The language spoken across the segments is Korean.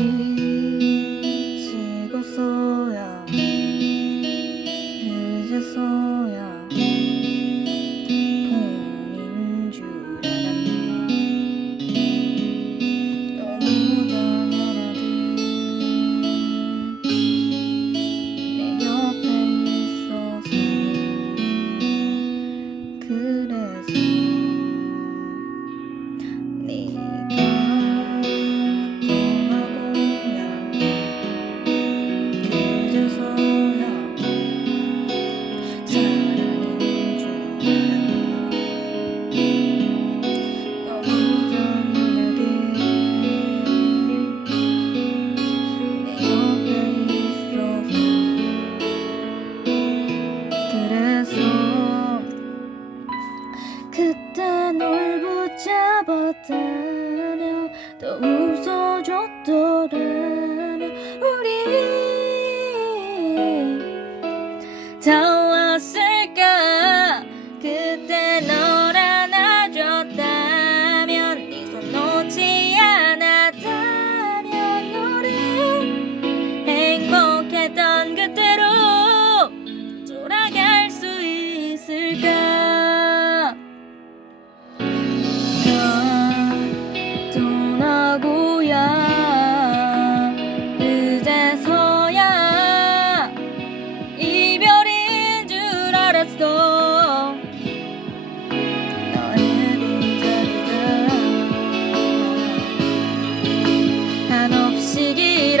you. 더 웃어줬더라면 우리 다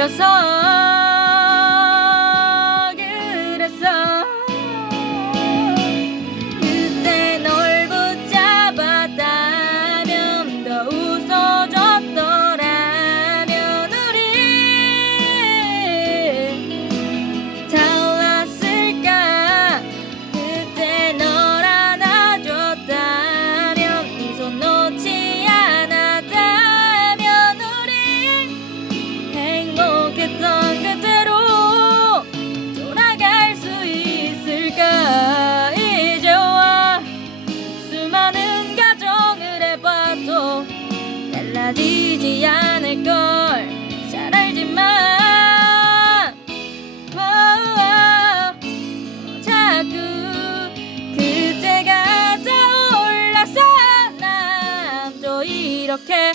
일어서. 빠지지 않을 걸잘 알지만 wow, 자꾸 그때가 떠올라서 난 또 이렇게